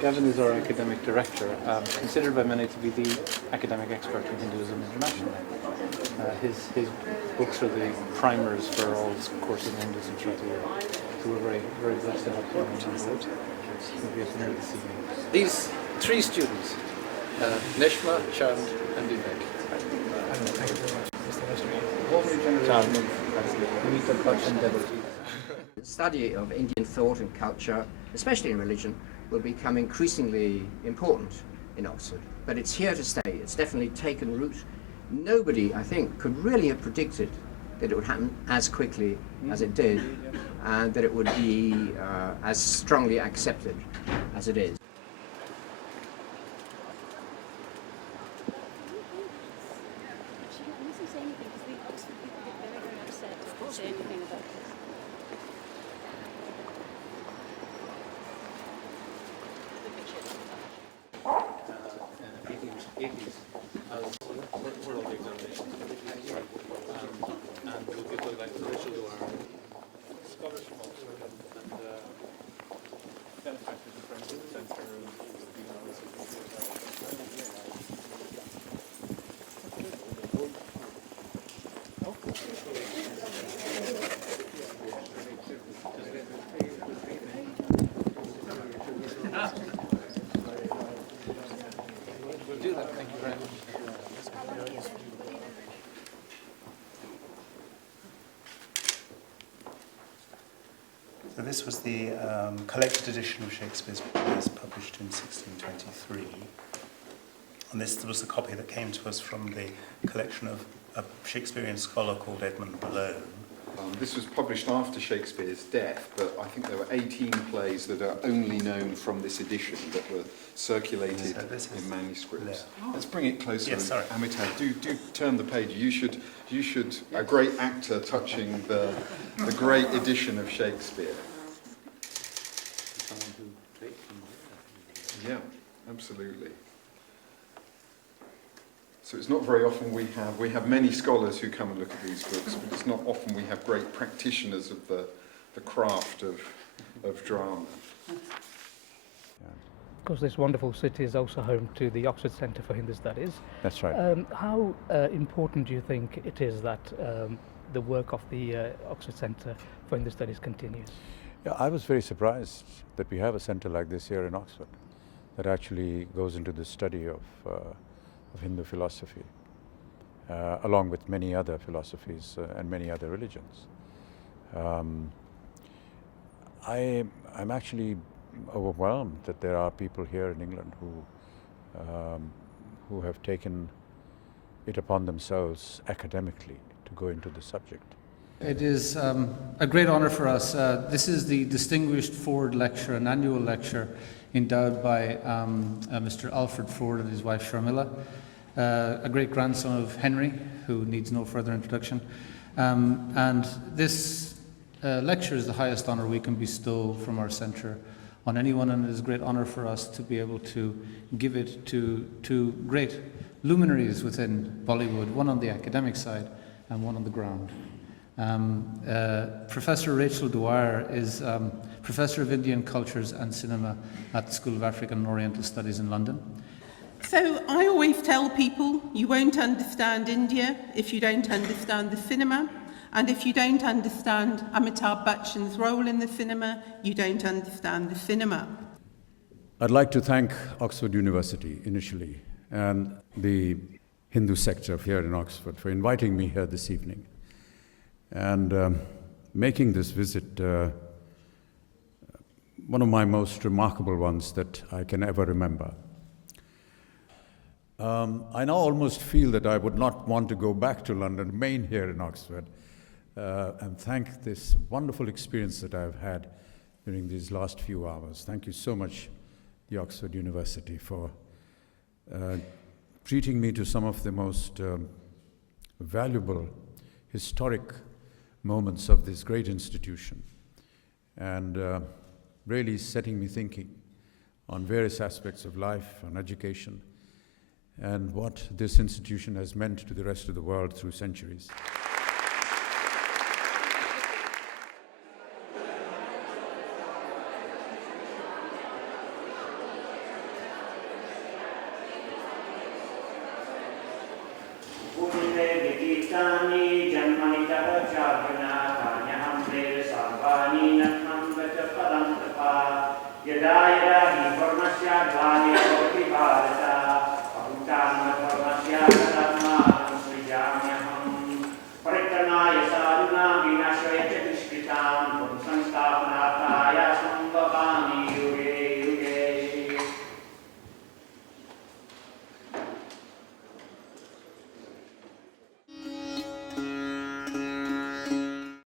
Gavin is our academic director, considered by many to be the academic expert in Hinduism internationally. His books are the primers for all courses in Hinduism throughout the world. So we're very, very blessed to have him on board. We'll be here this evening. These three students, Neshma, Chand and Vivek. Thank you very much, Mr. Amitabh Bachchan devotee. The study of Indian thought and culture, especially in religion, will become increasingly important in Oxford. But it's here to stay. It's definitely taken root. Nobody, I think, could really have predicted that it would happen as quickly as it did, and that it would be as strongly accepted as it is. We're all the examinations. And we'll give like Rachel to our scholars from Oxford and benefactors and friends of the centre and we'll do that. Thank you very much. So this was the collected edition of Shakespeare's plays published in 1623. And this was the copy that came to us from the collection of a Shakespearean scholar called Edmund Malone. This was published after Shakespeare's death, but I think there were 18 plays that are only known from this edition that were circulated in manuscripts. Let's bring it closer. Yes, sorry. Amitabh, do turn the page. You should, a great actor touching the great edition of Shakespeare. Yeah, absolutely. So it's not very often we have many scholars who come and look at these books, but it's not often we have great practitioners of the craft of drama. Of course, this wonderful city is also home to the Oxford Centre for Hindu Studies. That's right. How important do you think it is that the work of the Oxford Centre for Hindu Studies continues? Yeah, I was very surprised that we have a centre like this here in Oxford that actually goes into the study of Hindu philosophy, along with many other philosophies and many other religions. I'm actually overwhelmed that there are people here in England who have taken it upon themselves academically to go into the subject. It is a great honour for us. This is the Distinguished Ford Lecture, an annual lecture endowed by Mr. Alfred Ford and his wife Sharmila, a great grandson of Henry, who needs no further introduction. And this lecture is the highest honour we can bestow from our centre on anyone, and it is a great honour for us to be able to give it to two great luminaries within Bollywood, one on the academic side and one on the ground. Professor Rachel Dwyer is Professor of Indian Cultures and Cinema at the School of African and Oriental Studies in London. So I always tell people you won't understand India if you don't understand the cinema, and if you don't understand Amitabh Bachchan's role in the cinema, you don't understand the cinema. I'd like to thank Oxford University initially and the Hindu sector here in Oxford for inviting me here this evening and making this visit one of my most remarkable ones that I can ever remember. I now almost feel that I would not want to go back to London, remain here in Oxford, and thank this wonderful experience that I've had during these last few hours. Thank you so much, the Oxford University, for treating me to some of the most valuable historic moments of this great institution, and really setting me thinking on various aspects of life and education and what this institution has meant to the rest of the world through centuries. Istani Janmani Tavacharjuna Kanyaham Veda Sarvani Natham Vacha Padam Tapa Yada